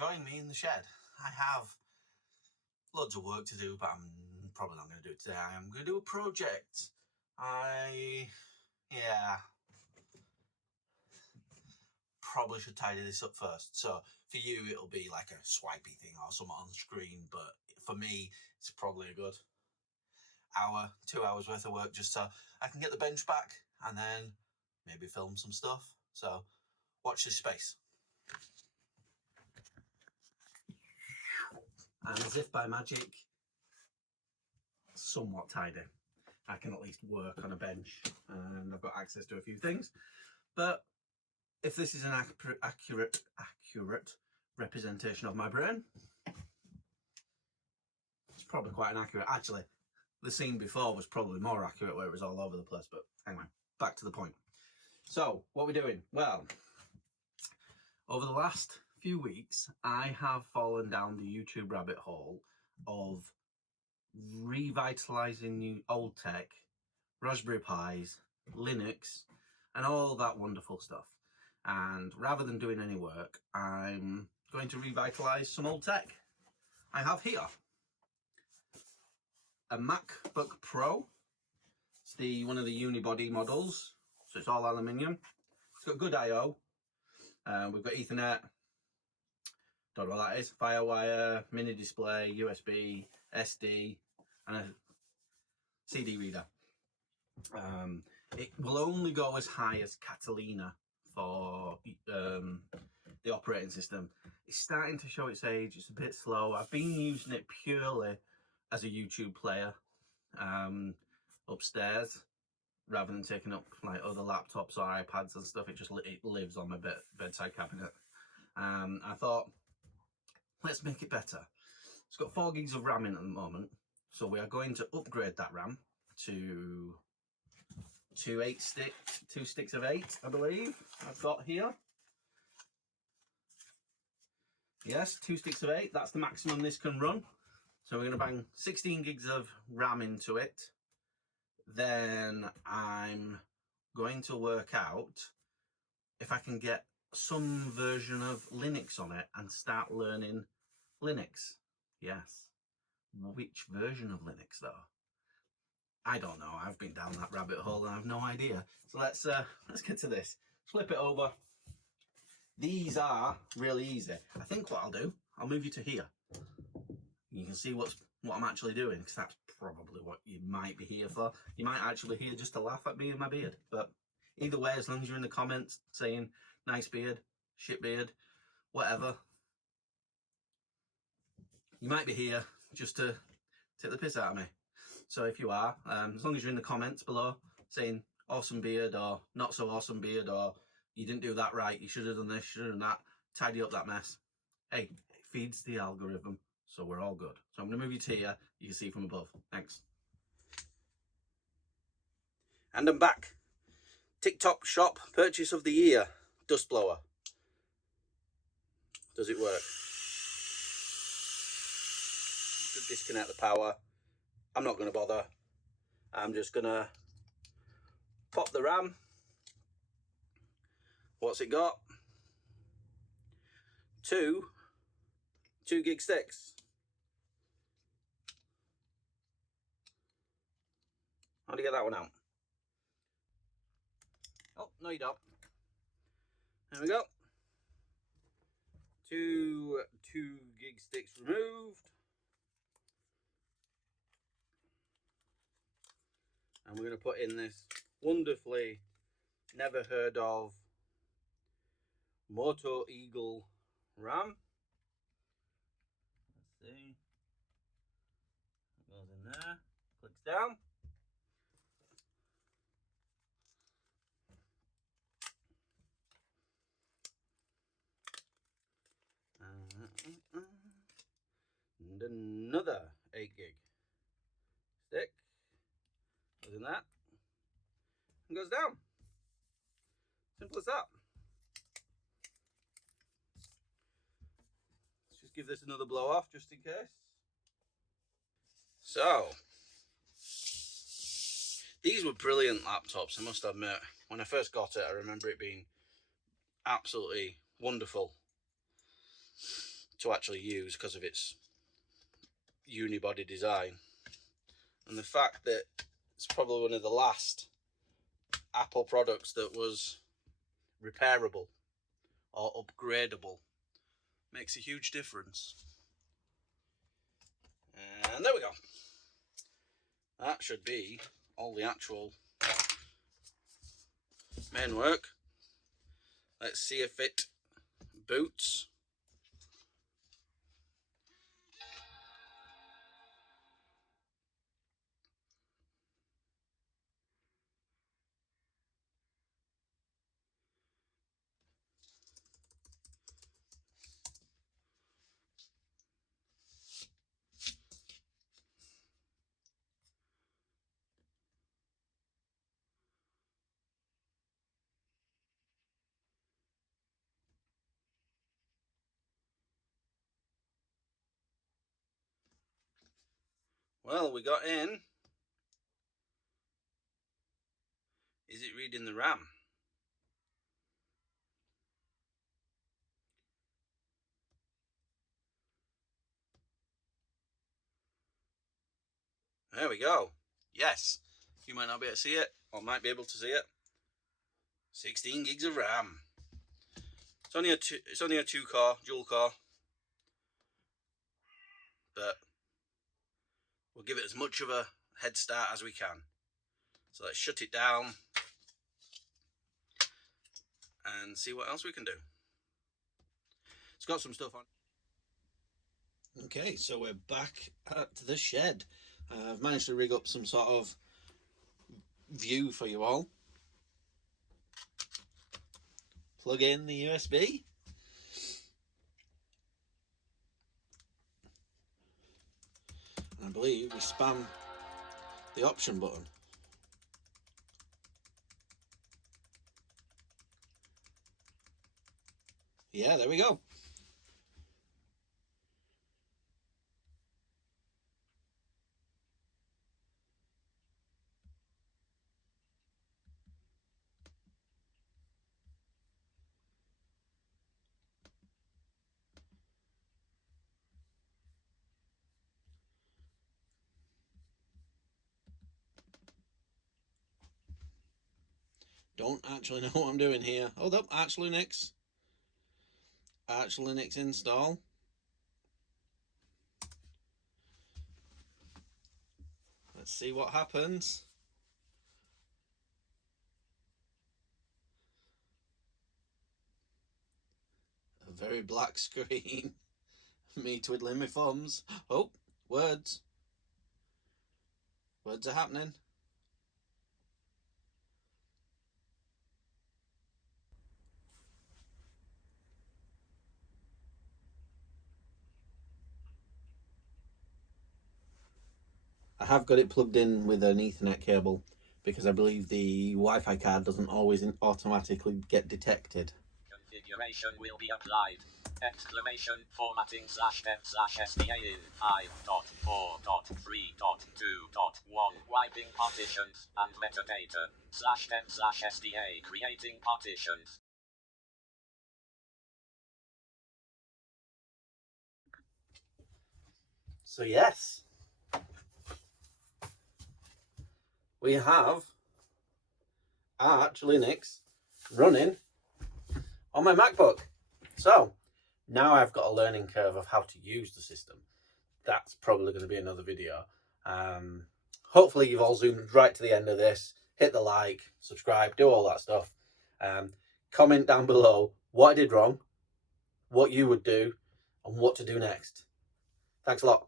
join me in the shed. I have loads of work to do, but I'm probably not going to do it today. I'm going to do a project. Probably should tidy this up first. So for you, it'll be like a swipey thing or something on the screen, but for me, it's probably a good hour, 2 hours worth of work just so I can get the bench back and then maybe film some stuff. So watch this space. And as if by magic, somewhat tidy. I can at least work on a bench and I've got access to a few things. But if this is an accurate representation of my brain, it's probably quite inaccurate. Actually, the scene before was probably more accurate where it was all over the place, but anyway, back to the point. So, what we're doing? Well, over the last few weeks, I have fallen down the YouTube rabbit hole of revitalizing new old tech, Raspberry Pis, Linux, and all that wonderful stuff. And rather than doing any work, I'm going to revitalize some old tech. I have here a MacBook Pro. It's one of the unibody models, so it's all aluminium. It's got good I/O. We've got Ethernet, don't know what that is, Firewire, mini display, USB, SD, and a CD reader. It will only go as high as Catalina for the operating system. It's starting to show its age. It's a bit slow. I've been using it purely as a YouTube player upstairs, rather than taking up like other laptops or iPads and stuff. It lives on my bedside cabinet. I thought, let's make it better. It's got 4 gigs of RAM in at the moment, so we are going to upgrade that RAM to 2 sticks of 8, I believe I've got here. Yes, 2 sticks of 8, that's the maximum this can run. So we're going to bang 16 gigs of RAM into it. Then I'm going to work out if I can get some version of Linux on it and start learning Linux. Yes. Which version of Linux though? I don't know. I've been down that rabbit hole and I have no idea. So let's get to this. Flip it over. These are really easy. I think what I'll do, I'll move you to here. You can see what I'm actually doing, because that's probably what you might be here for. You might actually be here just to laugh at me and my beard. But either way, as long as you're in the comments saying nice beard, shit beard, whatever, you might be here just to take the piss out of me. So if you are, as long as you're in the comments below saying awesome beard or not so awesome beard, or you didn't do that right, you should have done this, should have done that, tidy up that mess. Hey, it feeds the algorithm, so we're all good. So I'm going to move you to here, you can see from above. Thanks. And I'm back. TikTok shop purchase of the year, dust blower. Does it work? You should disconnect the power. I'm not going to bother. I'm just going to pop the RAM. What's it got? 2 gig sticks. How do you get that one out? Oh, no you don't. There we go. 2 gig sticks removed. And we're going to put in this wonderfully never heard of Moto Eagle RAM. Let's see. It goes in there, clicks down. And another 8 gig stick goes in that and goes down. Simple as that. Let's just give this another blow off just in case. So, these were brilliant laptops, I must admit. When I first got it, I remember it being absolutely wonderful. to actually use because of its unibody design, and the fact that it's probably one of the last Apple products that was repairable or upgradable makes a huge difference. And there we go. That should be all the actual main work. Let's see if it boots. Well, we got in. Is it reading the RAM? There we go. Yes. You might not be able to see it, or might be able to see it. 16 gigs of RAM. It's only a two core, dual core. But we'll give it as much of a head start as we can. So let's shut it down and see what else we can do. It's got some stuff on. Okay, so we're back at the shed. I've managed to rig up some sort of view for you all. Plug in the USB. And I believe we spam the option button. Yeah, there we go. Don't actually know what I'm doing here. Hold up, Arch Linux install. Let's see what happens. A very black screen. Me twiddling my thumbs. Oh, words. Words are happening. I have got it plugged in with an Ethernet cable because I believe the Wi-Fi card doesn't always automatically get detected. Configuration will be applied. Exclamation formatting /f/SDA in 5.4.3.2.1 wiping partitions and metadata /m/SDA creating partitions. So yes, we have Arch Linux running on my MacBook. So now I've got a learning curve of how to use the system. That's probably going to be another video. Hopefully you've all zoomed right to the end of this. Hit the like, subscribe, do all that stuff. Comment down below what I did wrong, what you would do, and what to do next. Thanks a lot.